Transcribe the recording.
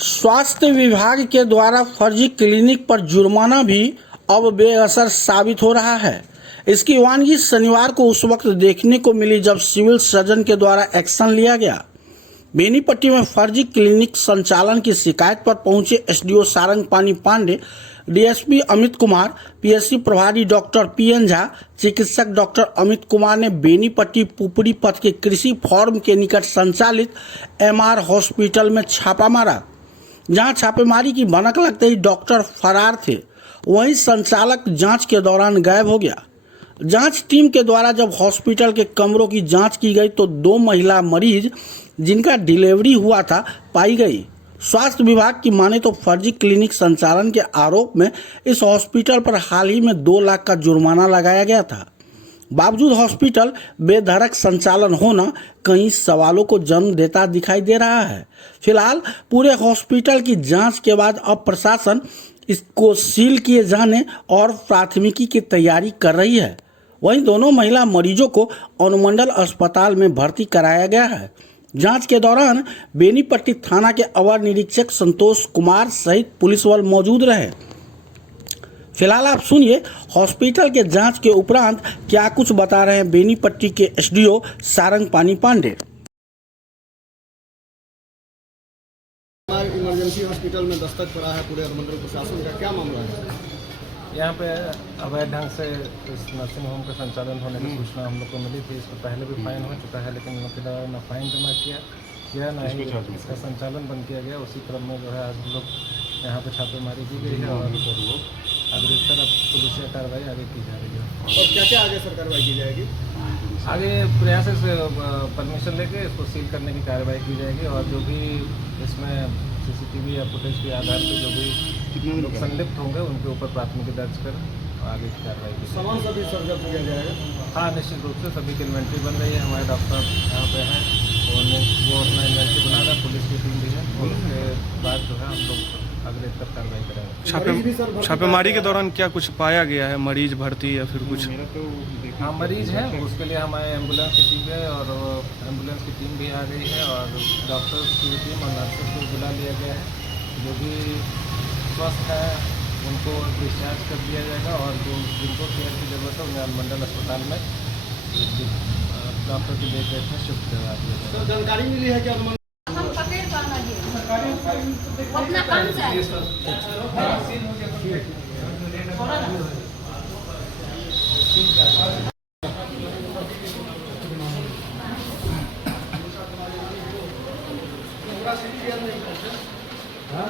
स्वास्थ्य विभाग के द्वारा फर्जी क्लिनिक पर जुर्माना भी अब बेअसर साबित हो रहा है। इसकी वानगी शनिवार को उस वक्त देखने को मिली जब सिविल सर्जन के द्वारा एक्शन लिया गया। बेनीपट्टी में फर्जी क्लिनिक संचालन की शिकायत पर पहुंचे SDO Sarangpani Pandey, DSP Amit Kumar, PSC प्रभारी डॉक्टर पीएन झा, चिकित्सक डॉक्टर अमित कुमार ने बेनीपट्टी पुपरी पथ के कृषि फार्म के निकट संचालित एमआर हॉस्पिटल में छापा मारा, जहां छापेमारी की भनक लगते ही डॉक्टर फरार थे। वहीं संचालक जांच के दौरान गायब हो गया। जांच टीम के द्वारा जब हॉस्पिटल के कमरों की जांच की गई तो 2 महिला मरीज जिनका डिलीवरी हुआ था पाई गई। स्वास्थ्य विभाग की माने तो फर्जी क्लिनिक संचालन के आरोप में इस हॉस्पिटल पर हाल ही में 2 लाख का जुर्माना लगाया गया था। बावजूद हॉस्पिटल बेधड़क संचालन होना कई सवालों को जन्म देता दिखाई दे रहा है। फिलहाल पूरे हॉस्पिटल की जांच के बाद अब प्रशासन इसको सील किए जाने और प्राथमिकी की तैयारी कर रही है। वहीं दोनों महिला मरीजों को अनुमंडल अस्पताल में भर्ती कराया गया है। जांच के दौरान बेनीपट्टी थाना के अवर निरीक्षक संतोष कुमार सहित पुलिस बल मौजूद रहे। फिलहाल आप सुनिए हॉस्पिटल के जांच के उपरांत क्या कुछ बता रहे हैं बेनीपट्टी के SDO Sarangpani Pandey. Emergency hospital में दस्तक पड़ा है पूरे अनुमंडल प्रशासन का, क्या मामला है? यहाँ पे अवैध ढंग से इस नर्सिंग होम का संचालन होने की सूचना हम लोग को मिली थी। इसको पहले भी फाइन हो चुका है, लेकिन उनके द्वारा न फाइन जमा किया ना ही इसका संचालन बंद किया गया। उसी क्रम में जो है आज हम लोग यहाँ पे छापेमारी की गई है और अग्रेसर अब पुलिस कार्रवाई आगे की जा रही है। और क्या क्या आगे सर कार्रवाई की जाएगी? आगे प्रयास से परमिशन लेके इसको सील करने की कार्रवाई की जाएगी और जो भी इसमें सीसीटीवी या फुटेज के आधार पर जो भी लोग संलिप्त होंगे उनके ऊपर प्राथमिकी दर्ज कर आगे की कार्रवाई की। सामान सभी सर जब्त किया जाएगा? हाँ, निश्चित रूप से सभी की इन्वेंट्री बन रही है। हमारे डॉक्टर यहाँ पे हैं, वो अपना इन्वेंट्री बना रहा है, पुलिस की टीम भी है। उसके बाद जो है हम लोग अगले तक कार्रवाई करेंगे। छापेमारी के दौरान क्या कुछ पाया गया है? मरीज भर्ती या फिर कुछ? हाँ, मरीज हैं, उसके लिए हमारे एम्बुलेंस की टीम है और एम्बुलेंस की टीम भी आ गई है और डॉक्टर्स की टीम और नर्सेस को बुला लिया गया है। जो भी स्वस्थ है उनको डिस्चार्ज कर दिया जाएगा और जो जिनको केयर की ज़रूरत है उन्हें अनुमंडल अस्पताल में डॉक्टर की देखरेख में शिफ्ट करवा दिया जाएगा। जानकारी मिली है कि अपना काम से हाँ?